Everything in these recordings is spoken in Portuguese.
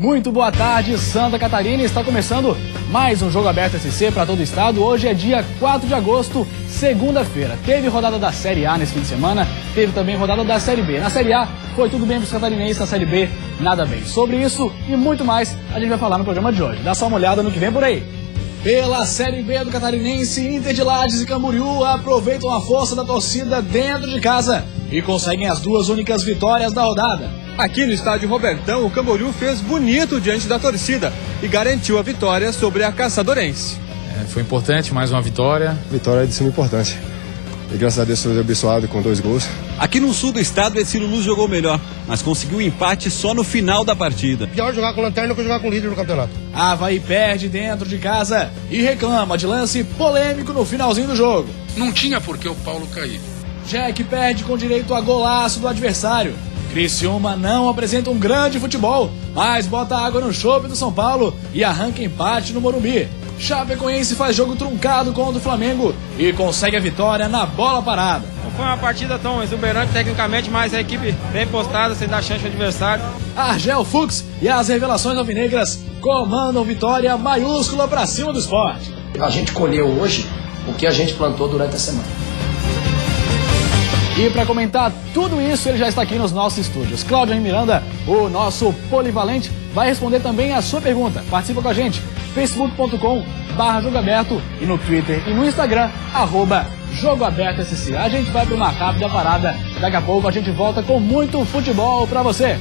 Muito boa tarde, Santa Catarina. Está começando mais um Jogo Aberto SC para todo o estado. Hoje é dia 4 de agosto, segunda-feira. Teve rodada da Série A nesse fim de semana, teve também rodada da Série B. Na Série A foi tudo bem para os catarinenses, na Série B nada bem. Sobre isso e muito mais a gente vai falar no programa de hoje. Dá só uma olhada no que vem por aí. Pela Série B do Catarinense, Inter de Lages e Camboriú aproveitam a força da torcida dentro de casa e conseguem as duas únicas vitórias da rodada. Aqui no estádio Robertão, o Camboriú fez bonito diante da torcida e garantiu a vitória sobre a Caçadorense. Foi importante, mais uma vitória. Vitória é de suma importância. E graças a Deus foi abençoado com 2 gols. Aqui no sul do estado, Ercílio Luz jogou melhor, mas conseguiu o empate só no final da partida. Pior jogar com lanterna que jogar com líder no campeonato. Avaí perde dentro de casa e reclama de lance polêmico no finalzinho do jogo. Não tinha por que o Paulo cair. Jack perde com direito a golaço do adversário. Criciúma não apresenta um grande futebol, mas bota água no chope do São Paulo e arranca empate no Morumbi. Chapecoense faz jogo truncado contra o Flamengo e consegue a vitória na bola parada. Não foi uma partida tão exuberante tecnicamente, mas a equipe bem postada, sem dar chance ao adversário. Argel Fux e as revelações alvinegras comandam vitória maiúscula para cima do Sport. A gente colheu hoje o que a gente plantou durante a semana. E para comentar tudo isso, ele já está aqui nos nossos estúdios. Cláudio Miranda, o nosso polivalente, vai responder também a sua pergunta. Participa com a gente, facebook.com/jogoaberto e no Twitter e no Instagram, @jogoabertosc. A gente vai para uma rápida parada. Daqui a pouco a gente volta com muito futebol para você.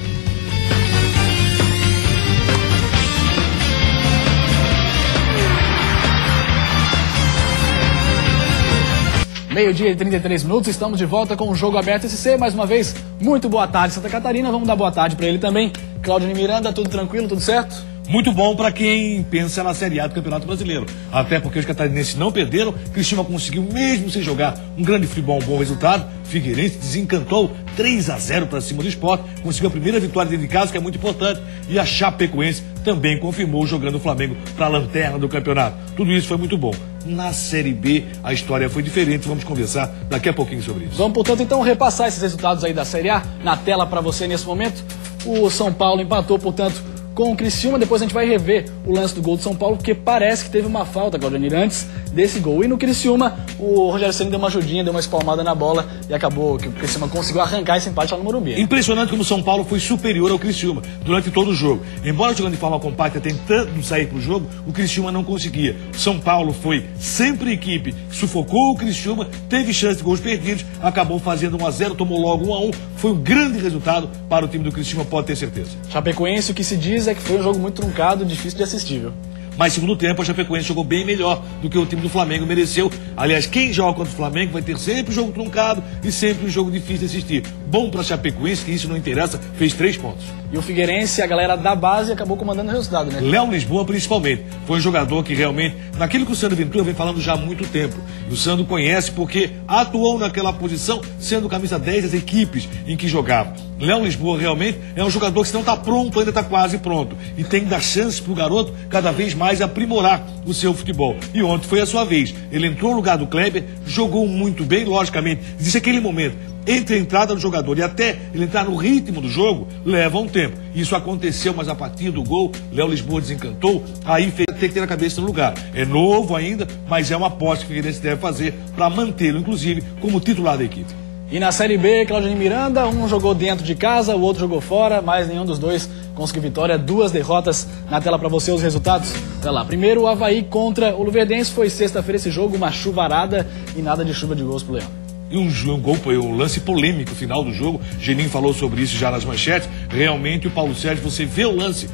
Meio-dia e 33 minutos, estamos de volta com o Jogo Aberto SC. Mais uma vez, muito boa tarde, Santa Catarina. Vamos dar boa tarde para ele também. Cláudio Miranda, tudo tranquilo, tudo certo? Muito bom para quem pensa na Série A do Campeonato Brasileiro. Até porque os catarinenses não perderam, Criciúma conseguiu, mesmo sem jogar, um grande futebol, um bom resultado. Figueirense desencantou 3-0 para cima do Sport, conseguiu a primeira vitória dentro de casa, que é muito importante. E a Chapecoense também confirmou jogando o Flamengo para a lanterna do campeonato. Tudo isso foi muito bom. Na Série B, a história foi diferente. Vamos conversar daqui a pouquinho sobre isso. Vamos, portanto, então repassar esses resultados aí da Série A na tela para você nesse momento. O São Paulo empatou, portanto, com o Criciúma. Depois a gente vai rever o lance do gol do São Paulo, porque parece que teve uma falta, Claudio, antes desse gol. E no Criciúma, o Rogério Ceni deu uma ajudinha, deu uma espalmada na bola e acabou que o Criciúma conseguiu arrancar esse empate lá no Morumbi. Impressionante como o São Paulo foi superior ao Criciúma durante todo o jogo. Embora jogando de forma compacta, tentando sair para o jogo, o Criciúma não conseguia. São Paulo foi sempre a equipe que sufocou o Criciúma, teve chance de gols perdidos, acabou fazendo 1-0, tomou logo 1-1. Foi um grande resultado para o time do Criciúma, pode ter certeza. Chapecoense, o que se diz é que foi um jogo muito truncado, difícil de assistir, viu? Mas segundo tempo, a Chapecoense jogou bem melhor do que o time do Flamengo mereceu. Aliás, quem joga contra o Flamengo vai ter sempre o jogo truncado e sempre um jogo difícil de assistir. Bom para a Chapecoense, que isso não interessa, fez 3 pontos. E o Figueirense, a galera da base, acabou comandando o resultado, né? Léo Lisboa, principalmente, foi um jogador que realmente, naquilo que o Sandro Ventura vem falando já há muito tempo. E o Sandro conhece porque atuou naquela posição, sendo camisa 10 das equipes em que jogava. Léo Lisboa realmente é um jogador que se não está pronto, ainda está quase pronto. E tem que dar chance para o garoto cada vez mais aprimorar o seu futebol. E ontem foi a sua vez. Ele entrou no lugar do Kleber, jogou muito bem, logicamente. Existe aquele momento entre a entrada do jogador e até ele entrar no ritmo do jogo, leva um tempo. Isso aconteceu, mas a partir do gol, Léo Lisboa desencantou, aí tem que ter a cabeça no lugar. É novo ainda, mas é uma aposta que o Figueirense deve fazer para mantê-lo, inclusive, como titular da equipe. E na Série B, Claudio Miranda, um jogou dentro de casa, o outro jogou fora, mas nenhum dos dois conseguiu vitória. 2 derrotas. Na tela para você os resultados. Olha lá, primeiro o Avaí contra o Luverdense, foi sexta-feira esse jogo, uma chuvarada e nada de chuva de gols pro Leão. E um gol, foi um lance polêmico no final do jogo. Geninho falou sobre isso já nas manchetes. Realmente, o Paulo Sérgio, você vê o lance.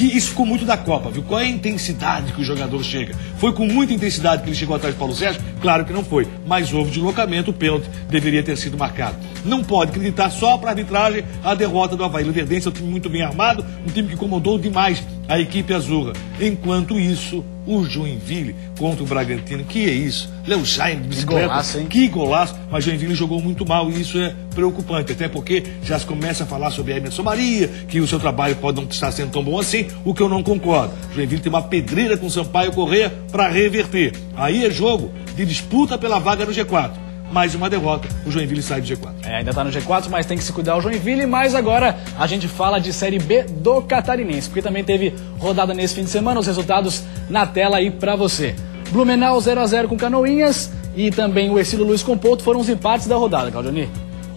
Isso ficou muito da Copa, viu? Qual é a intensidade que o jogador chega? Foi com muita intensidade que ele chegou atrás do Paulo Sérgio? Claro que não foi. Mas houve deslocamento, o pênalti deveria ter sido marcado. Não pode acreditar só para a arbitragem a derrota do Avaí. O Luverdense é um time muito bem armado, um time que incomodou demais a equipe azul. Enquanto isso, o Joinville contra o Bragantino, que é isso? Léo Jaime de bicicleta, que golaço, hein? Que golaço, mas Joinville jogou muito mal e isso é preocupante, até porque já se começa a falar sobre a Emerson Maria, que o seu trabalho pode não estar sendo tão bom assim, o que eu não concordo. Joinville tem uma pedreira com Sampaio Corrêa para reverter. Aí é jogo de disputa pela vaga no G4. mais uma derrota, o Joinville sai do G4. Ainda tá no G4, mas tem que se cuidar o Joinville. Mas agora a gente fala de Série B do Catarinense, porque também teve rodada nesse fim de semana, os resultados na tela aí pra você. Blumenau 0-0 com Canoinhas e também o Ercílio Luz com Porto foram os empates da rodada, Claudioni.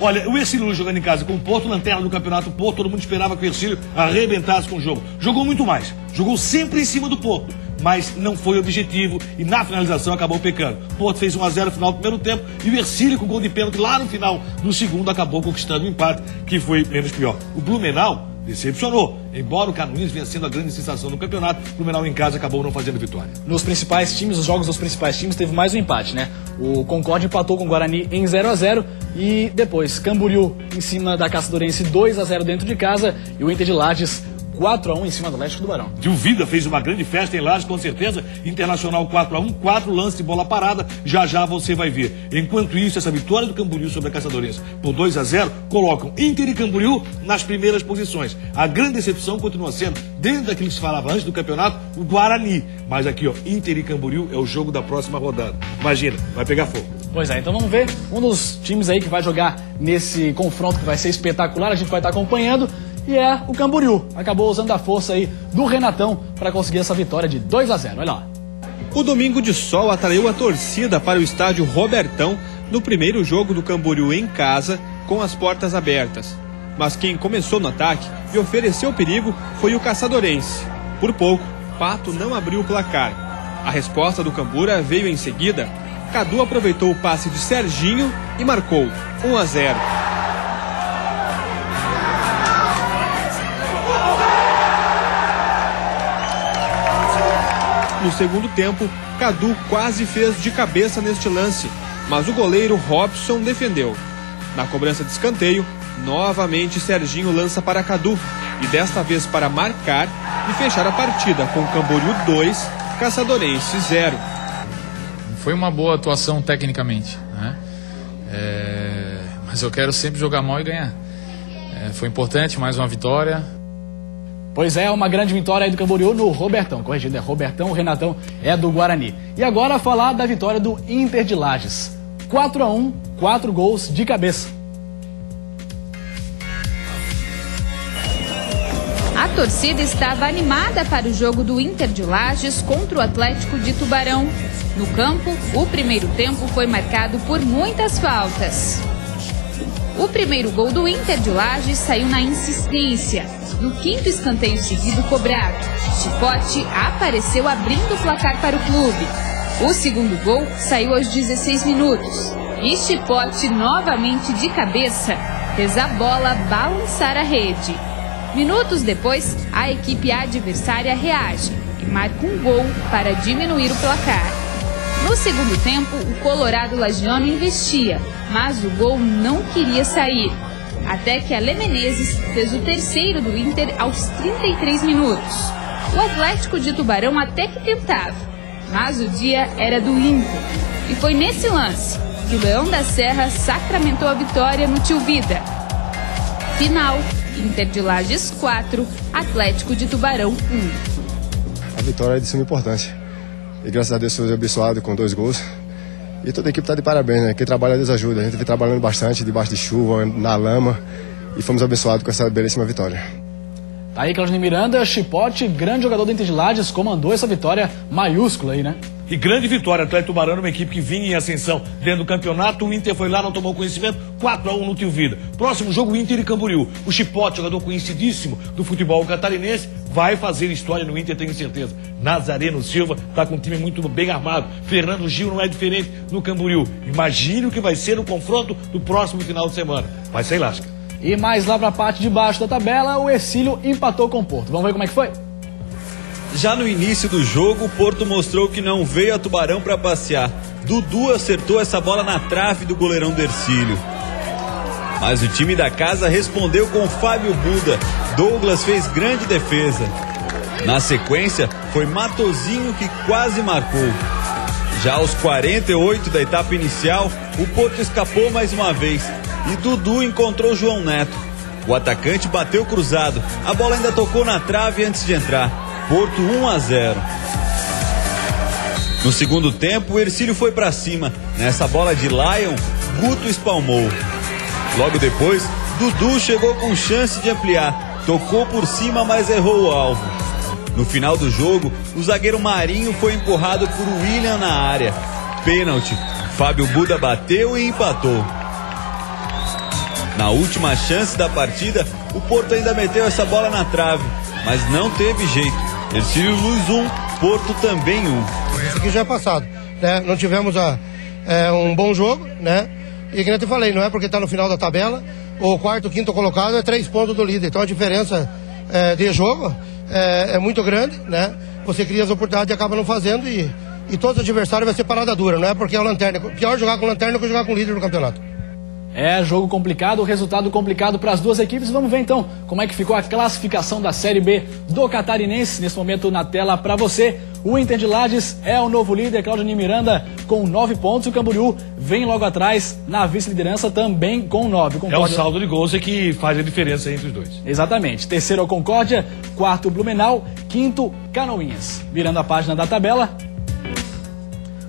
Olha, o Ercílio Luz jogando em casa com o Porto, lanterna do Campeonato Porto, todo mundo esperava que o Ercílio arrebentasse com o jogo. Jogou muito mais, jogou sempre em cima do Porto, mas não foi objetivo e na finalização acabou pecando. O Porto fez 1-0 no final do primeiro tempo e o Ercílio com gol de pênalti lá no final do segundo acabou conquistando o empate, que foi menos pior. O Blumenau decepcionou, embora o Canoinhas venha sendo a grande sensação do campeonato, o Blumenau em casa acabou não fazendo vitória. Nos principais times, os jogos dos principais times, teve mais um empate, né? O Concórdia empatou com o Guarani em 0-0 e depois Camboriú em cima da Caçadorense 2-0 dentro de casa e o Inter de Lages 4-1 em cima do Atlético Tubarão. O Vida fez uma grande festa em Lages, com certeza. Internacional 4-1, 4 lances de bola parada. Já já você vai ver. Enquanto isso, essa vitória do Camboriú sobre a Caçadorense por 2-0 colocam Inter e Camboriú nas primeiras posições. A grande decepção continua sendo, dentro daquilo que se falava antes do campeonato, o Guarani. Mas aqui, ó, Inter e Camboriú é o jogo da próxima rodada. Imagina, vai pegar fogo. Pois é, então vamos ver um dos times aí que vai jogar nesse confronto que vai ser espetacular. A gente vai estar acompanhando. E é o Camboriú. Acabou usando a força aí do Renatão para conseguir essa vitória de 2-0. Olha lá. O domingo de sol atraiu a torcida para o estádio Robertão no primeiro jogo do Camboriú em casa, com as portas abertas. Mas quem começou no ataque e ofereceu perigo foi o Caçadorense. Por pouco, Pato não abriu o placar. A resposta do Cambura veio em seguida. Cadu aproveitou o passe de Serginho e marcou 1-0. No segundo tempo, Cadu quase fez de cabeça neste lance, mas o goleiro Robson defendeu. Na cobrança de escanteio, novamente Serginho lança para Cadu, e desta vez para marcar e fechar a partida com Camboriú 2, Caçadorense 0. Foi uma boa atuação tecnicamente, né? Mas eu quero sempre jogar mal e ganhar. Foi importante, mais uma vitória. Pois é, uma grande vitória aí do Camboriú no Robertão. Corrigindo, é Robertão, o Renatão é do Guarani. E agora falar da vitória do Inter de Lages. 4-1, 4 gols de cabeça. A torcida estava animada para o jogo do Inter de Lages contra o Atlético de Tubarão. No campo, o primeiro tempo foi marcado por muitas faltas. O primeiro gol do Inter de Lages saiu na insistência. No quinto escanteio seguido cobrado, Chipote apareceu abrindo o placar para o clube. O segundo gol saiu aos 16 minutos. E Chipote, novamente de cabeça, fez a bola balançar a rede. Minutos depois, a equipe adversária reage e marca um gol para diminuir o placar. No segundo tempo, o colorado lagiano investia, mas o gol não queria sair. Até que Ale Menezes fez o terceiro do Inter aos 33 minutos. O Atlético de Tubarão até que tentava, mas o dia era do Inter. E foi nesse lance que o Leão da Serra sacramentou a vitória no Tio Vida. Final, Inter de Lages 4, Atlético de Tubarão 1. A vitória é de suma importância. E graças a Deus foi abençoado com 2 gols. E toda a equipe está de parabéns, né? Quem trabalha, Deus ajuda. A gente vem trabalhando bastante, debaixo de chuva, na lama. E fomos abençoados com essa belíssima vitória. Tá aí, Claudinei Miranda, Chipote, grande jogador do Inter de Lages, comandou essa vitória maiúscula aí, né? E grande vitória, Atlético Tubarão, uma equipe que vinha em ascensão dentro do campeonato. O Inter foi lá, não tomou conhecimento, 4-1 no Tio Vida. Próximo jogo, Inter e Camboriú. O Chipote, jogador conhecidíssimo do futebol catarinense, vai fazer história no Inter, tenho certeza. Nazareno Silva está com um time muito bem armado. Fernando Gil não é diferente no Camboriú. Imagine o que vai ser o confronto do próximo final de semana. Vai ser lasca. E mais lá para a parte de baixo da tabela, o Ercílio empatou com o Porto. Vamos ver como é que foi? Já no início do jogo, o Porto mostrou que não veio a Tubarão para passear. Dudu acertou essa bola na trave do goleirão do Ercílio. Mas o time da casa respondeu com Fábio Buda. Douglas fez grande defesa. Na sequência, foi Matozinho que quase marcou. Já aos 48 da etapa inicial, o Porto escapou mais uma vez. E Dudu encontrou João Neto. O atacante bateu cruzado. A bola ainda tocou na trave antes de entrar. Porto 1-0. No segundo tempo, o Ercílio foi para cima. Nessa bola de Lion, Guto espalmou. Logo depois, Dudu chegou com chance de ampliar. Tocou por cima, mas errou o alvo. No final do jogo, o zagueiro Marinho foi empurrado por William na área. Pênalti. Fábio Buda bateu e empatou. Na última chance da partida, o Porto ainda meteu essa bola na trave, mas não teve jeito. Ercílio Luz 1, Porto também 1. Isso aqui já é passado, né? Não tivemos um bom jogo, né? E que eu te falei, não é porque está no final da tabela, o quarto, quinto colocado é 3 pontos do líder. Então a diferença de jogo é muito grande, né? Você cria as oportunidades e acaba não fazendo e todos os adversários vai ser parada dura, não é porque é o Lanterna. Pior jogar com o Lanterna que jogar com o líder do campeonato. É jogo complicado, resultado complicado para as duas equipes. Vamos ver então como é que ficou a classificação da Série B do Catarinense. Nesse momento na tela para você. O Inter de Lages é o novo líder, Claudinei Miranda, com 9 pontos. E o Camboriú vem logo atrás na vice-liderança também com 9. É o saldo de gols que faz a diferença entre os dois. Exatamente. Terceiro é o Concórdia, quarto Blumenau, quinto Canoinhas. Virando a página da tabela.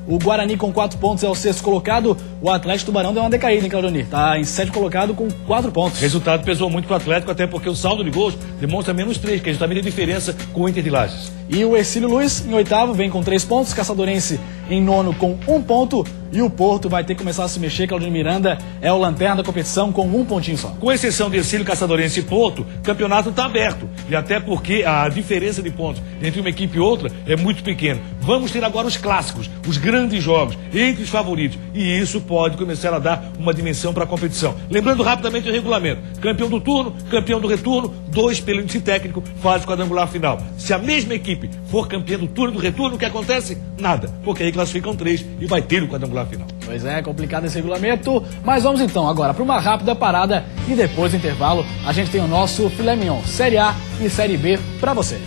O Guarani com 4 pontos é o sexto colocado. O Atlético Tubarão deu uma decaída, hein, Claudionir? Está em sétimo colocado com 4 pontos. O resultado pesou muito para o Atlético, até porque o saldo de gols demonstra menos 3, que é justamente a diferença com o Inter de Lages. E o Ercílio Luz, em oitavo, vem com 3 pontos. Caçadorense em nono com 1 ponto. E o Porto vai ter que começar a se mexer. Claudinei Miranda é o lanterna da competição com 1 pontinho só. Com exceção de Ercílio, Caçadorense e Porto, o campeonato está aberto. E até porque a diferença de pontos entre uma equipe e outra é muito pequena. Vamos ter agora os clássicos, os grandes jogos, entre os favoritos. E isso pode começar a dar uma dimensão para a competição. Lembrando rapidamente o regulamento. Campeão do turno, campeão do retorno, 2 pelo índice técnico, faz o quadrangular final. Se a mesma equipe for campeã do turno e do retorno, o que acontece? Nada. Porque aí classificam 3 e vai ter o quadrangular final. Pois é, complicado esse regulamento. Mas vamos então agora para uma rápida parada e depois do intervalo a gente tem o nosso filé mignon, Série A e Série B para você.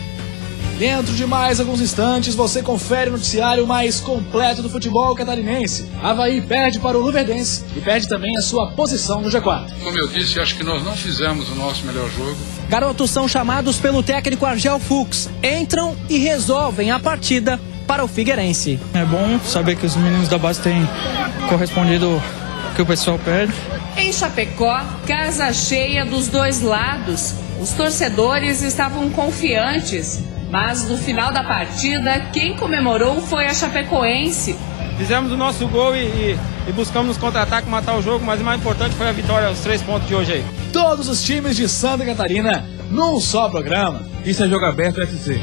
Dentro de mais alguns instantes, você confere o noticiário mais completo do futebol catarinense. Avaí perde para o Luverdense e perde também a sua posição no G4. Como eu disse, acho que nós não fizemos o nosso melhor jogo. Garotos são chamados pelo técnico Argel Fux. Entram e resolvem a partida para o Figueirense. É bom saber que os meninos da base têm correspondido ao que o pessoal pede. Em Chapecó, casa cheia dos dois lados. Os torcedores estavam confiantes. Mas no final da partida, quem comemorou foi a Chapecoense. Fizemos o nosso gol e buscamos nos contra-ataques, matar o jogo, mas o mais importante foi a vitória, os 3 pontos de hoje aí. Todos os times de Santa Catarina num só programa. Isso é Jogo Aberto SC.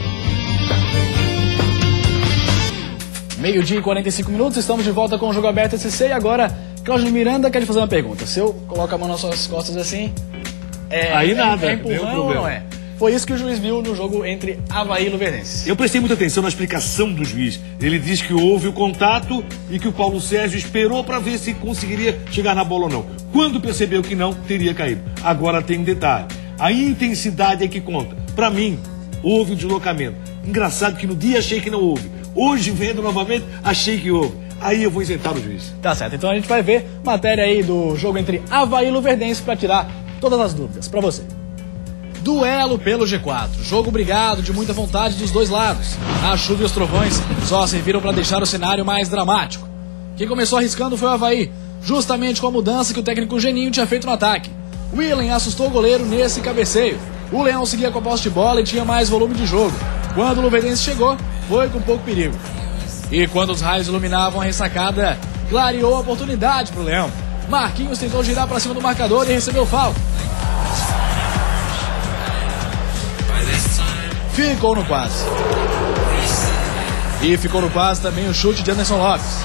Meio-dia e 45 minutos, estamos de volta com o Jogo Aberto SC e agora, Claudinei Miranda quer te fazer uma pergunta. Se eu coloco a mão nas suas costas assim, aí nada, é empurrão ou não é? Foi isso que o juiz viu no jogo entre Avaí e Luverdense. Eu prestei muita atenção na explicação do juiz. Ele disse que houve o contato e que o Paulo Sérgio esperou para ver se conseguiria chegar na bola ou não. Quando percebeu que não, teria caído. Agora tem um detalhe. A intensidade é que conta. Para mim, houve um deslocamento. Engraçado que no dia achei que não houve. Hoje, vendo novamente, achei que houve. Aí eu vou isentar o juiz. Tá certo. Então a gente vai ver matéria aí do jogo entre Avaí e Luverdense para tirar todas as dúvidas para você. Duelo pelo G4, jogo brigado de muita vontade dos dois lados. A chuva e os trovões só serviram para deixar o cenário mais dramático. Quem começou arriscando foi o Avaí, justamente com a mudança que o técnico Geninho tinha feito no ataque. Willen assustou o goleiro nesse cabeceio. O Leão seguia com a posse de bola e tinha mais volume de jogo. Quando o Luverdense chegou, foi com pouco perigo. E quando os raios iluminavam a ressacada, clareou a oportunidade para o Leão. Marquinhos tentou girar para cima do marcador e recebeu falta. Ficou no quase. E ficou no quase também o chute de Anderson Lopes.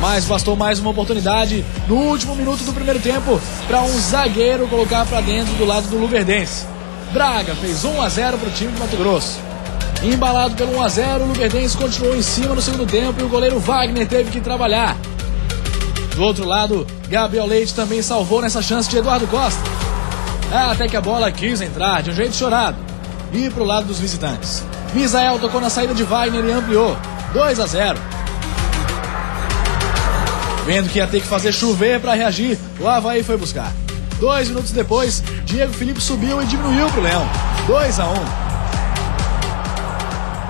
Mas bastou mais uma oportunidade no último minuto do primeiro tempo para um zagueiro colocar para dentro do lado do Luverdense. Braga fez 1-0 para o time de Mato Grosso. Embalado pelo 1-0, o Luverdense continuou em cima no segundo tempo e o goleiro Wagner teve que trabalhar. Do outro lado, Gabriel Leite também salvou nessa chance de Eduardo Costa. Até que a bola quis entrar de um jeito chorado. E para o lado dos visitantes. Misael tocou na saída de Wagner e ampliou. 2-0. Vendo que ia ter que fazer chover para reagir, o Avaí foi buscar. 2 minutos depois, Diego Felipe subiu e diminuiu para o Leão. 2-1.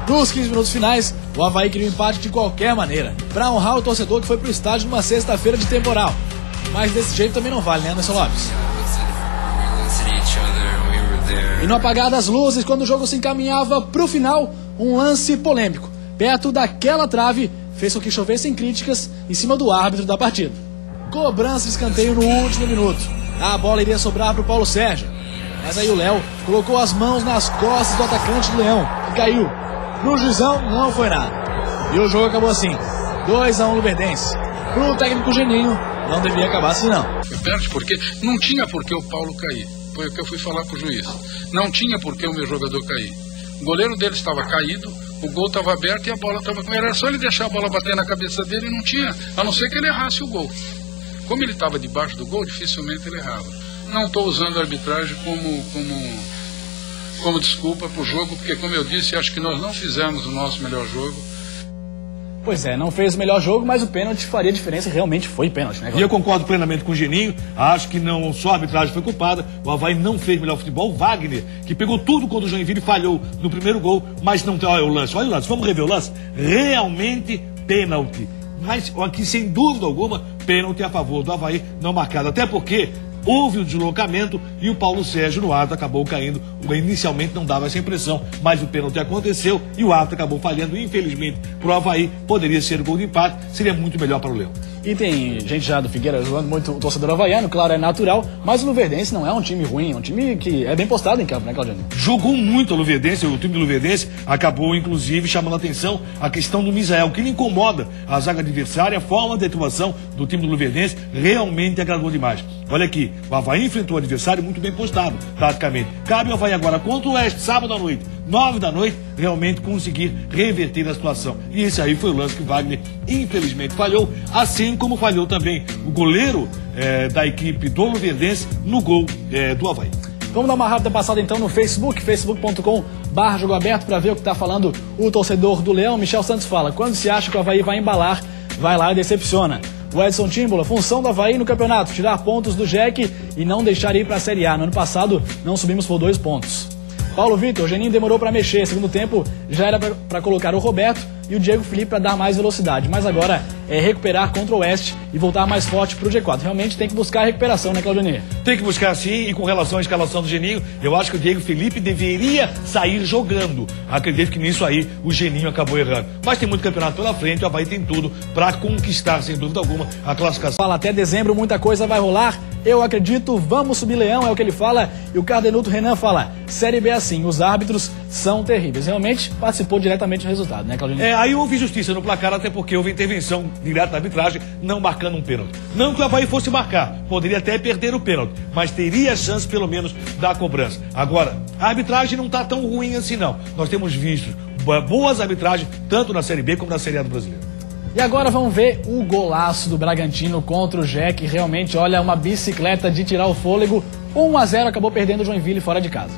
Nos 15 minutos finais, o Avaí queria um empate de qualquer maneira, para honrar o torcedor que foi para o estádio numa sexta-feira de temporal. mas desse jeito também não vale, né, Anderson Lopes? E no apagar das luzes, quando o jogo se encaminhava para o final, um lance polêmico. Perto daquela trave, fez com que chovessem críticas em cima do árbitro da partida. Cobrança de escanteio no último minuto. A bola iria sobrar para o Paulo Sérgio. Mas aí o Léo colocou as mãos nas costas do atacante do Leão, que caiu. Pro juizão, não foi nada. E o jogo acabou assim, 2-1 Luverdense. Pro técnico Geninho, não devia acabar assim não. Foi pênalti porque não tinha por que o Paulo cair. Foi o que eu fui falar pro juiz. Não tinha por que o meu jogador cair. O goleiro dele estava caído, o gol estava aberto e a bola estava com ele. Era só ele deixar a bola bater na cabeça dele e não tinha, a não ser que ele errasse o gol. Como ele estava debaixo do gol, dificilmente ele errava. Não estou usando a arbitragem como desculpa para o jogo, porque, como eu disse, acho que nós não fizemos o nosso melhor jogo. Pois é, não fez o melhor jogo, mas o pênalti faria diferença e realmente foi pênalti, né? E eu concordo plenamente com o Geninho, acho que não só a arbitragem foi culpada, o Avaí não fez melhor futebol, o Wagner, que pegou tudo quando o Joinville falhou no primeiro gol, mas não tem, olha o lance, vamos rever o lance, realmente pênalti. Mas aqui, sem dúvida alguma, pênalti a favor do Avaí, não marcado, até porque houve o deslocamento e o Paulo Sérgio no árbitro acabou caindo. Inicialmente não dava essa impressão, mas o pênalti aconteceu e o árbitro acabou falhando. Infelizmente, para o Avaí, poderia ser o gol de empate, seria muito melhor para o Leão. E tem gente já do Figueira zoando muito o torcedor havaiano, claro, é natural, mas o Luverdense não é um time ruim, é um time que é bem postado em campo, né, Claudinho? Jogou muito o Luverdense, o time do Luverdense acabou, inclusive, chamando a atenção a questão do Misael, que lhe incomoda a zaga adversária, a forma de atuação do time do Luverdense realmente agradou demais. Olha aqui, o Avaí enfrentou o adversário muito bem postado, praticamente. Cabe ao Avaí agora contra o Oeste, sábado à noite, 9 da noite, realmente conseguir reverter a situação. E esse aí foi o lance que o Wagner, infelizmente, falhou, assim como falhou também o goleiro da equipe do Luverdense no gol do Avaí. Vamos dar uma rápida passada então no Facebook, facebook.com/Jogo Aberto, para ver o que está falando o torcedor do Leão. Michel Santos fala, quando se acha que o Avaí vai embalar, vai lá e decepciona. O Edson Tímbola, função do Avaí no campeonato, tirar pontos do Jack e não deixar ir para a Série A. No ano passado, não subimos por 2 pontos. Paulo Vitor, o Geninho demorou para mexer. Segundo tempo, já era para colocar o Roberto e o Diego Felipe para dar mais velocidade. Mas agora é recuperar contra o Oeste e voltar mais forte para o G4. Realmente tem que buscar a recuperação, né, Claudionir? Tem que buscar sim, e com relação à escalação do Geninho, eu acho que o Diego Felipe deveria sair jogando. Acredito que nisso aí o Geninho acabou errando. Mas tem muito campeonato pela frente, o Avaí tem tudo para conquistar, sem dúvida alguma, a classificação. Fala, até dezembro muita coisa vai rolar. Eu acredito, vamos subir Leão, é o que ele fala. E o Cardenuto Renan fala, Série B assim, os árbitros são terríveis. Realmente participou diretamente do resultado, né, Claudionir? Aí houve justiça no placar, até porque houve intervenção direta da arbitragem, não marcando um pênalti. Não que o Avaí fosse marcar, poderia até perder o pênalti, mas teria chance, pelo menos, da cobrança. Agora, a arbitragem não está tão ruim assim, não. Nós temos visto boas arbitragens, tanto na Série B como na Série A do Brasileiro. E agora vamos ver o golaço do Bragantino contra o Jack. Realmente, olha, uma bicicleta de tirar o fôlego. 1-0, acabou perdendo o Joinville fora de casa.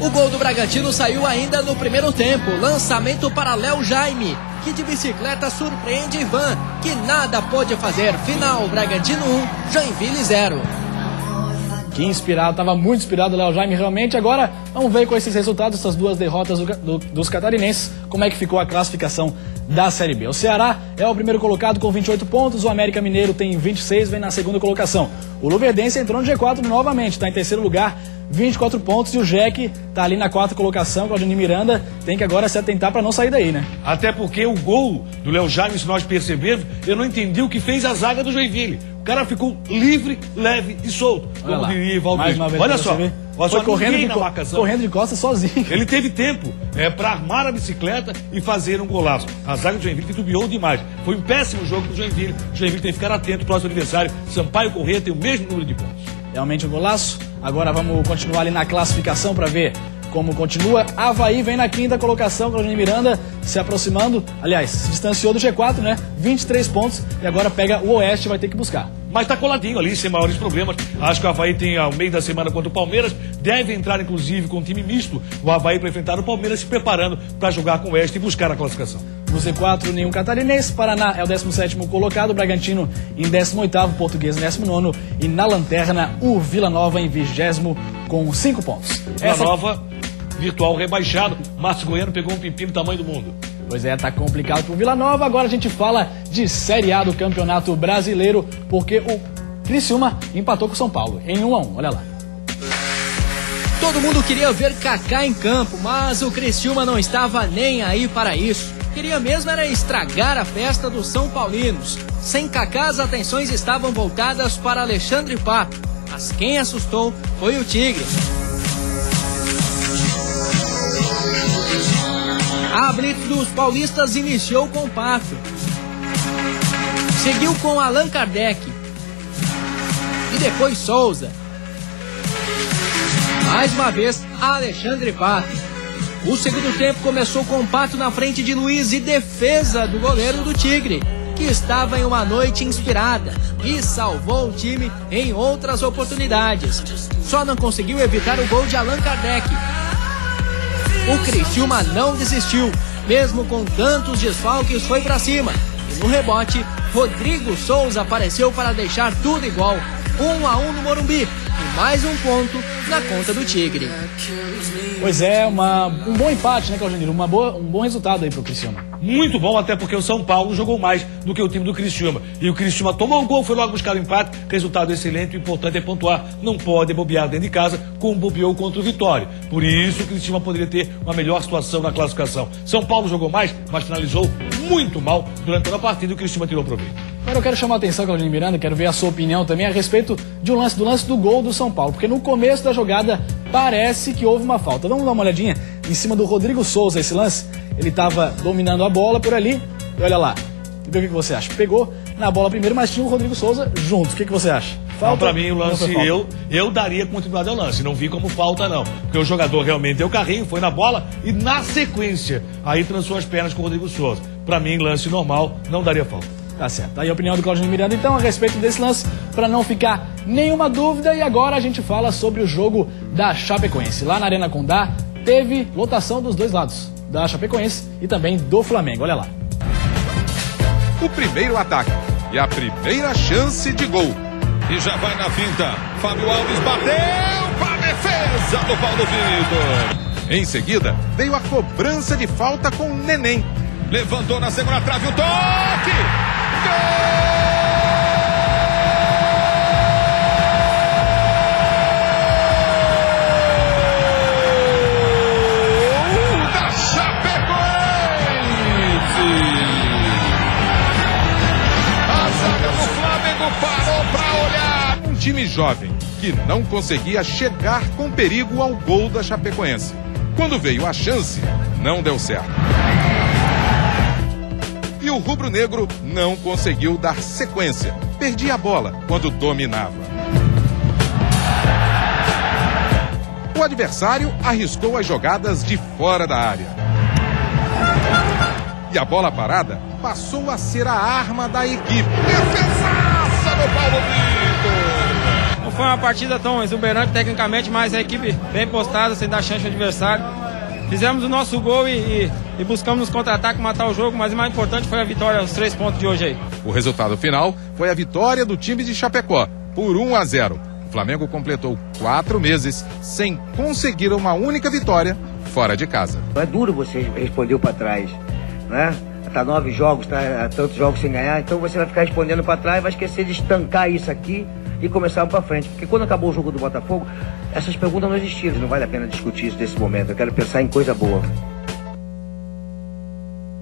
O gol do Bragantino saiu ainda no primeiro tempo. Lançamento para Léo Jaime, que de bicicleta surpreende Ivan, que nada pôde fazer. Final, Bragantino 1, Joinville 0. Que inspirado, estava muito inspirado o Léo Jaime realmente. Agora vamos ver com esses resultados, essas duas derrotas dos catarinenses, como é que ficou a classificação da Série B. O Ceará é o primeiro colocado com 28 pontos, o América Mineiro tem 26, vem na segunda colocação. O Luverdense entrou no G4 novamente, está em terceiro lugar, 24 pontos, e o Jack está ali na quarta colocação, Claudinei Miranda tem que agora se atentar para não sair daí, né? Até porque o gol do Léo Jaime, se nós percebermos, eu não entendi o que fez a zaga do Joinville. O cara ficou livre, leve e solto. Como diria Valdir. Olha só. Foi correndo de costas sozinho. Ele teve tempo para armar a bicicleta e fazer um golaço. A zaga do Joinville titubeou demais. Foi um péssimo jogo do Joinville. O Joinville tem que ficar atento ao próximo adversário. Sampaio Corrêa tem o mesmo número de pontos. Realmente um golaço. Agora vamos continuar ali na classificação para ver como continua. Avaí vem na quinta colocação, Claudinei Miranda se aproximando. Aliás, se distanciou do G4, né? 23 pontos e agora pega o Oeste e vai ter que buscar. Mas tá coladinho ali, sem maiores problemas. Acho que o Avaí tem ao meio da semana contra o Palmeiras. Deve entrar, inclusive, com um time misto. O Avaí para enfrentar o Palmeiras, se preparando para jogar com o Oeste e buscar a classificação. No Z4, nenhum catarinense. Paraná é o 17º colocado. Bragantino em 18º, Português em 19º. E na lanterna, o Vila Nova em 20º com 5 pontos. Vila Nova, virtual rebaixado. Márcio Goiano pegou um pepino do tamanho do mundo. Pois é, tá complicado pro Vila Nova. Agora a gente fala de Série A do Campeonato Brasileiro, porque Criciúma empatou com o São Paulo em 1-1, olha lá. Todo mundo queria ver Kaká em campo, mas o Criciúma não estava nem aí para isso. Queria mesmo era estragar a festa dos São Paulinos. Sem Kaká, as atenções estavam voltadas para Alexandre Pato, mas quem assustou foi o Tigre. A blitz dos paulistas iniciou com Pato. Seguiu com Allan Kardec. E depois Souza. Mais uma vez, Alexandre Pato. O segundo tempo começou com Pato na frente de Luiz e defesa do goleiro do Tigre, que estava em uma noite inspirada e salvou o time em outras oportunidades. Só não conseguiu evitar o gol de Allan Kardec. O Criciúma não desistiu, mesmo com tantos desfalques foi pra cima. E no rebote, Rodrigo Souza apareceu para deixar tudo igual. 1-1 no Morumbi e mais um ponto na conta do Tigre. Pois é, um bom empate, né, Claudinei? Um bom resultado aí pro Criciúma. Muito bom, até porque o São Paulo jogou mais do que o time do Criciúma. E o Criciúma tomou um gol, foi logo buscar o empate. Resultado excelente, o importante é pontuar. Não pode bobear dentro de casa, como bobeou contra o Vitória. Por isso, o Criciúma poderia ter uma melhor situação na classificação. São Paulo jogou mais, mas finalizou muito mal durante toda a partida e o Criciúma tirou proveito. Agora eu quero chamar a atenção, Claudinei Miranda, quero ver a sua opinião também a respeito de do lance do gol do São Paulo. Porque no começo da jogada parece que houve uma falta. Vamos dar uma olhadinha em cima do Rodrigo Souza, esse lance. Ele estava dominando a bola por ali. E olha lá. E vê o que você acha. Pegou na bola primeiro, mas tinha o Rodrigo Souza junto. O que você acha? Falta? Não, pra mim o lance eu daria continuidade ao lance. Não vi como falta, não. Porque o jogador realmente deu carrinho, foi na bola e na sequência aí trançou as pernas com o Rodrigo Souza. Pra mim, lance normal, não daria falta. Tá certo. Aí a opinião do Claudinei Miranda, então, a respeito desse lance, para não ficar nenhuma dúvida. E agora a gente fala sobre o jogo da Chapecoense. Lá na Arena Condá, teve lotação dos dois lados, da Chapecoense e também do Flamengo. Olha lá. O primeiro ataque e a primeira chance de gol. E já vai na finta. Fábio Alves bateu para a defesa do Paulo Vitor. Em seguida, veio a cobrança de falta com o Neném. Levantou na segunda trave o toque. Gol da Chapecoense. A zaga do Flamengo parou para olhar. Um time jovem que não conseguia chegar com perigo ao gol da Chapecoense. Quando veio a chance, não deu certo. E o rubro-negro não conseguiu dar sequência. Perdia a bola quando dominava. O adversário arriscou as jogadas de fora da área. E a bola parada passou a ser a arma da equipe. Defesaça do Paulo Vitor! Não foi uma partida tão exuberante tecnicamente, mas a equipe bem postada, sem dar chance ao adversário. Fizemos o nosso gol e buscamos nos contra-ataques, matar o jogo, mas o mais importante foi a vitória, os 3 pontos de hoje aí. O resultado final foi a vitória do time de Chapecó, por 1-0. O Flamengo completou 4 meses sem conseguir uma única vitória fora de casa. É duro você responder para trás, né? Tá 9 jogos, tá tantos jogos sem ganhar, então você vai ficar respondendo para trás, vai esquecer de estancar isso aqui e começar para frente. Porque quando acabou o jogo do Botafogo, essas perguntas não existiram. Não vale a pena discutir isso nesse momento. Eu quero pensar em coisa boa.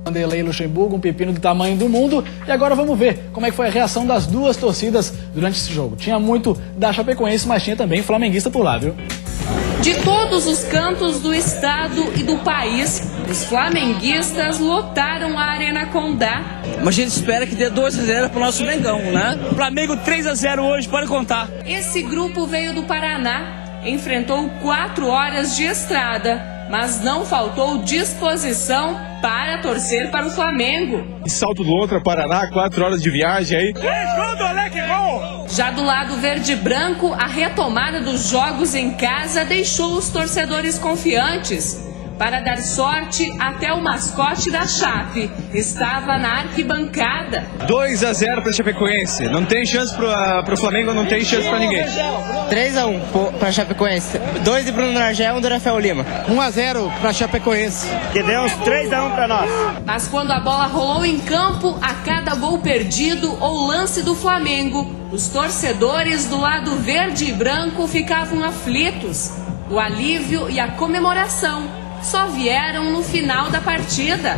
Vanderlei Luxemburgo, um pepino do tamanho do mundo. E agora vamos ver como é que foi a reação das duas torcidas durante esse jogo. Tinha muito da Chapecoense, mas tinha também flamenguista por lá, viu? De todos os cantos do estado e do país, os flamenguistas lotaram a Arena Condá. Mas a gente espera que dê 2-0 pro nosso Mengão, né? Flamengo 3-0 hoje, pode contar. Esse grupo veio do Paraná, enfrentou 4 horas de estrada, mas não faltou disposição para torcer para o Flamengo. Salto do Lontra, Paraná, 4 horas de viagem aí. Já do lado verde e branco, a retomada dos jogos em casa deixou os torcedores confiantes. Para dar sorte, até o mascote da Chape estava na arquibancada. 2-0 para Chapecoense. Não tem chance pro Flamengo, não tem chance para ninguém. 3-1 para Chapecoense. 2 de Bruno Rangel, 1 do Rafael Lima. 1-0 para Chapecoense. Que deu uns 3-1 para nós. Mas quando a bola rolou em campo, a cada gol perdido ou lance do Flamengo, os torcedores do lado verde e branco ficavam aflitos. O alívio e a comemoração só vieram no final da partida.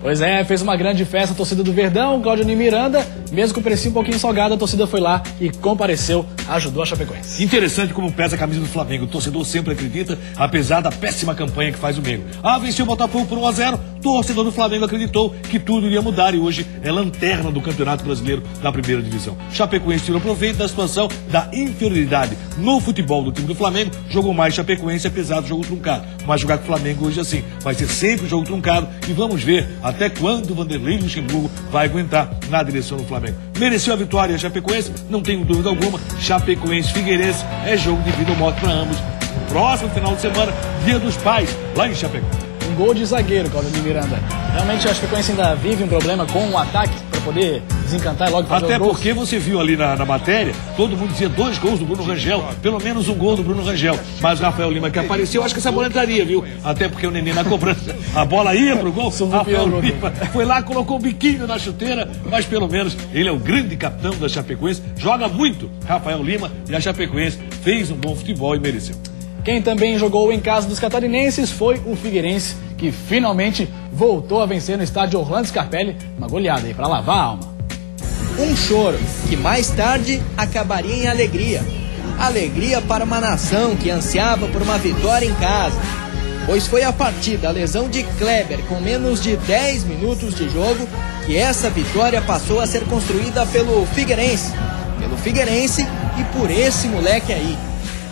Pois é, fez uma grande festa a torcida do Verdão, Claudionir Miranda, mesmo com o precinho um pouquinho salgado, a torcida foi lá e compareceu, ajudou a Chapecoense. Interessante como pesa a camisa do Flamengo, o torcedor sempre acredita, apesar da péssima campanha que faz o Mengo. Venceu o Botafogo por 1-0, torcedor do Flamengo acreditou que tudo iria mudar e hoje é lanterna do Campeonato Brasileiro da primeira divisão. Chapecoense tirou proveito da situação da inferioridade no futebol do time do Flamengo, jogou mais Chapecoense apesar do jogo truncado, mas jogar com o Flamengo hoje assim, vai ser sempre jogo truncado e vamos ver até quando o Vanderlei Luxemburgo vai aguentar na direção do Flamengo. Mereceu a vitória a Chapecoense, não tenho dúvida alguma. Chapecoense Figueirense é jogo de vida ou morte para ambos. Próximo final de semana, Dia dos Pais, lá em Chapecó. Um gol de zagueiro, Claudionir Miranda. Realmente a Chapecoense ainda vive um problema com o ataque para poder desencantar e logo fazer até porque você viu ali na matéria, todo mundo dizia 2 gols do Bruno Rangel, pelo menos um gol do Bruno Rangel. Mas o Rafael Lima que apareceu, acho que essa bola entraria, viu? Até porque o Nenê na cobrança, a bola ia pro gol, Rafael Lima foi lá, colocou o biquinho na chuteira, mas pelo menos ele é o grande capitão da Chapecoense, joga muito, Rafael Lima, e a Chapecoense fez um bom futebol e mereceu. Quem também jogou em casa dos catarinenses foi o Figueirense, que finalmente voltou a vencer no estádio Orlando Scarpelli, uma goleada aí para lavar a alma. Um choro que mais tarde acabaria em alegria. Alegria para uma nação que ansiava por uma vitória em casa. Pois foi a partir da lesão de Kleber com menos de 10 minutos de jogo que essa vitória passou a ser construída pelo Figueirense. Pelo Figueirense e por esse moleque aí.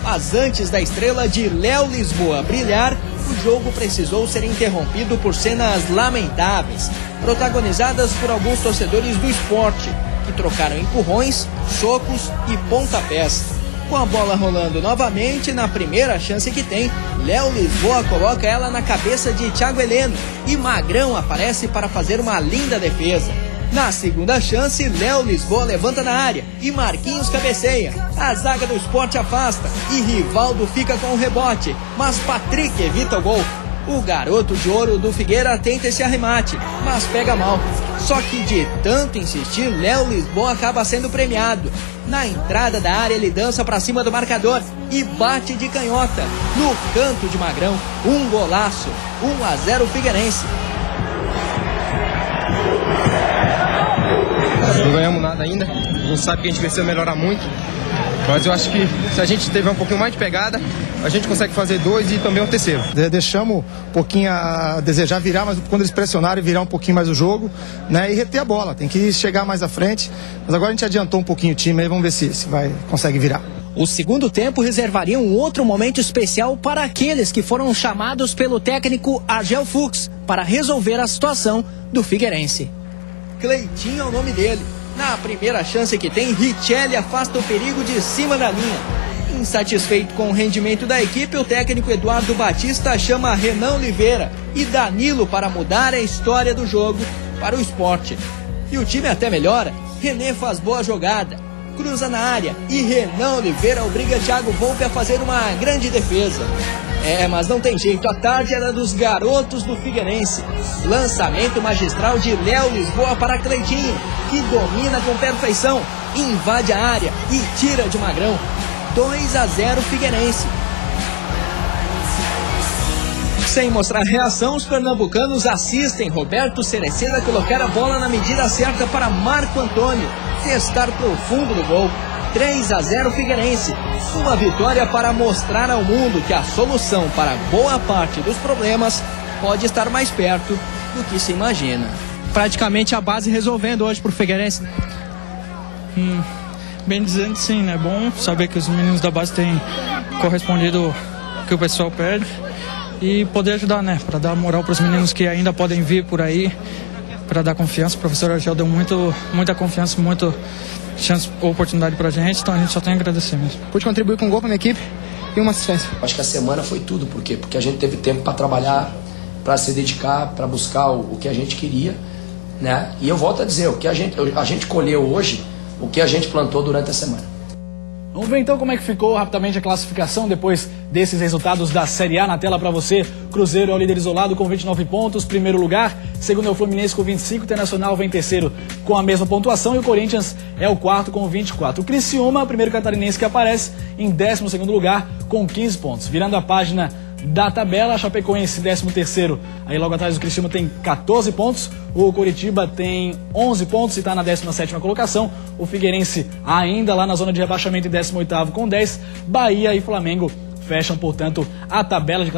Mas antes da estrela de Léo Lisboa brilhar, o jogo precisou ser interrompido por cenas lamentáveis, protagonizadas por alguns torcedores do esporte, que trocaram empurrões, socos e pontapés. Com a bola rolando novamente, na primeira chance que tem, Léo Lisboa coloca ela na cabeça de Thiago Heleno e Magrão aparece para fazer uma linda defesa. Na segunda chance, Léo Lisboa levanta na área e Marquinhos cabeceia. A zaga do Sport afasta e Rivaldo fica com o rebote, mas Patrick evita o gol. O garoto de ouro do Figueira tenta esse arremate, mas pega mal. Só que de tanto insistir, Léo Lisboa acaba sendo premiado. Na entrada da área ele dança para cima do marcador e bate de canhota. No canto de Magrão, um golaço. 1-0 Figueirense. Não ganhamos nada ainda, a gente sabe que a gente precisa melhorar muito, mas eu acho que se a gente tiver um pouquinho mais de pegada, a gente consegue fazer 2 e também um terceiro. Deixamos um pouquinho a desejar virar, mas quando eles pressionarem, virar um pouquinho mais o jogo, né, e reter a bola, tem que chegar mais à frente, mas agora a gente adiantou um pouquinho o time, aí vamos ver se consegue virar. O segundo tempo reservaria um outro momento especial para aqueles que foram chamados pelo técnico Argel Fuchs para resolver a situação do Figueirense. Cleitinho é o nome dele. Na primeira chance que tem, Richelli afasta o perigo de cima da linha. Insatisfeito com o rendimento da equipe, o técnico Eduardo Batista chama Renan Oliveira e Danilo para mudar a história do jogo para o Sport. E o time até melhora. René faz boa jogada, cruza na área e Renan Oliveira obriga Thiago Volpe a fazer uma grande defesa. Mas não tem jeito, a tarde era dos garotos do Figueirense. Lançamento magistral de Léo Lisboa para Cleitinho, que domina com perfeição, invade a área e tira de Magrão. 2-0 Figueirense. Sem mostrar reação, os pernambucanos assistem Roberto Cereceda colocar a bola na medida certa para Marco Antônio testar profundo no gol. 3-0 Figueirense. Uma vitória para mostrar ao mundo que a solução para boa parte dos problemas pode estar mais perto do que se imagina. Praticamente a base resolvendo hoje pro Figueirense. Bem dizendo, sim, né? Bom saber que os meninos da base têm correspondido o que o pessoal pede e poder ajudar, né? Para dar moral para os meninos que ainda podem vir por aí, para dar confiança. O professor Argel deu muita confiança, chance ou oportunidade pra gente, então a gente só tem a agradecer mesmo. Pude contribuir com um gol pra minha equipe e uma assistência. Acho que a semana foi tudo, por quê? Porque a gente teve tempo para trabalhar, para se dedicar, para buscar o que a gente queria, né? E eu volto a dizer, o que a gente colheu hoje, o que a gente plantou durante a semana. Vamos ver então como é que ficou rapidamente a classificação depois desses resultados da Série A na tela para você. Cruzeiro é o líder isolado com 29 pontos, primeiro lugar. Segundo é o Fluminense com 25, Internacional vem terceiro com a mesma pontuação e o Corinthians é o quarto com 24. O Criciúma, primeiro catarinense que aparece, em 12º lugar com 15 pontos. Virando a página da tabela, a Chapecoense 13º, aí logo atrás o Criciúma tem 14 pontos, o Coritiba tem 11 pontos e está na 17ª colocação, o Figueirense ainda lá na zona de rebaixamento em 18º com 10, Bahia e Flamengo fecham, portanto, a tabela de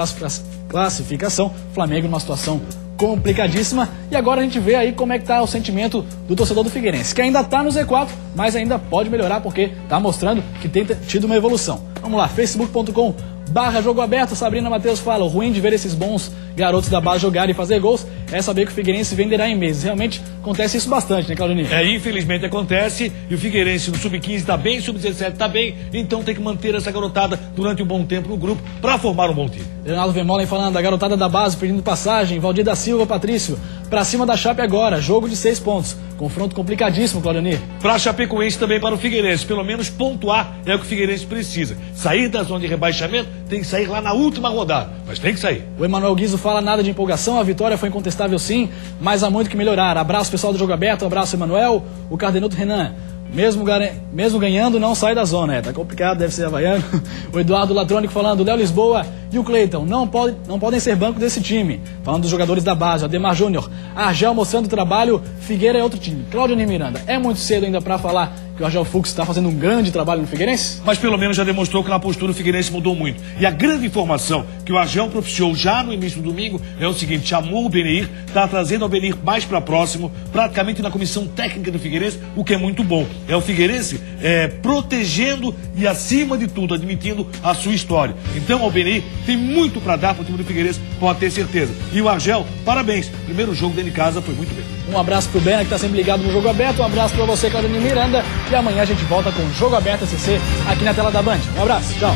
classificação, Flamengo numa situação complicadíssima, e agora a gente vê aí como é que está o sentimento do torcedor do Figueirense, que ainda está no Z4, mas ainda pode melhorar porque está mostrando que tem tido uma evolução. Vamos lá, facebook.com/Jogo Aberto, Sabrina Matheus fala, o ruim de ver esses bons garotos da base jogarem e fazer gols é saber que o Figueirense venderá em meses. Realmente acontece isso bastante, né, Claudinei? Infelizmente acontece, e o Figueirense no Sub-15 está bem, Sub-17 está bem, então tem que manter essa garotada durante um bom tempo no grupo para formar um bom time. Leonardo Vermolen falando, a garotada da base pedindo passagem, Valdir da Silva, Patrício, pra cima da Chape agora, jogo de 6 pontos. Confronto complicadíssimo, Claudionir. Para a Chapecoense também para o Figueirense, pelo menos pontuar é o que o Figueirense precisa. Sair da zona de rebaixamento tem que sair lá na última rodada, mas tem que sair. O Emanuel Guizo fala nada de empolgação, a vitória foi incontestável sim, mas há muito que melhorar. Abraço pessoal do Jogo Aberto, abraço Emanuel, o Cardenuto Renan. Mesmo ganhando, não sai da zona. Tá complicado, deve ser havaiano. O Eduardo Latrônico falando, Léo Lisboa e o Cleiton não podem ser banco desse time. Falando dos jogadores da base, o Ademar Júnior. Argel mostrando trabalho, Figueira é outro time. Claudionir Miranda, é muito cedo ainda para falar que o Argel Fux está fazendo um grande trabalho no Figueirense? Mas pelo menos já demonstrou que na postura o Figueirense mudou muito. E a grande informação que o Argel propiciou já no início do domingo é o seguinte, chamou o Benir, está trazendo o Benir mais para próximo, praticamente na comissão técnica do Figueirense, o que é muito bom. É o Figueirense protegendo e, acima de tudo, admitindo a sua história. Então, o Benir tem muito para dar para o time do Figueirense, pode ter certeza. E o Argel, parabéns. Primeiro jogo dentro de casa foi muito bem. Um abraço pro Bena, que está sempre ligado no Jogo Aberto. Um abraço para você, Claudionir Miranda. E amanhã a gente volta com o Jogo Aberto SC aqui na tela da Band. Um abraço, tchau.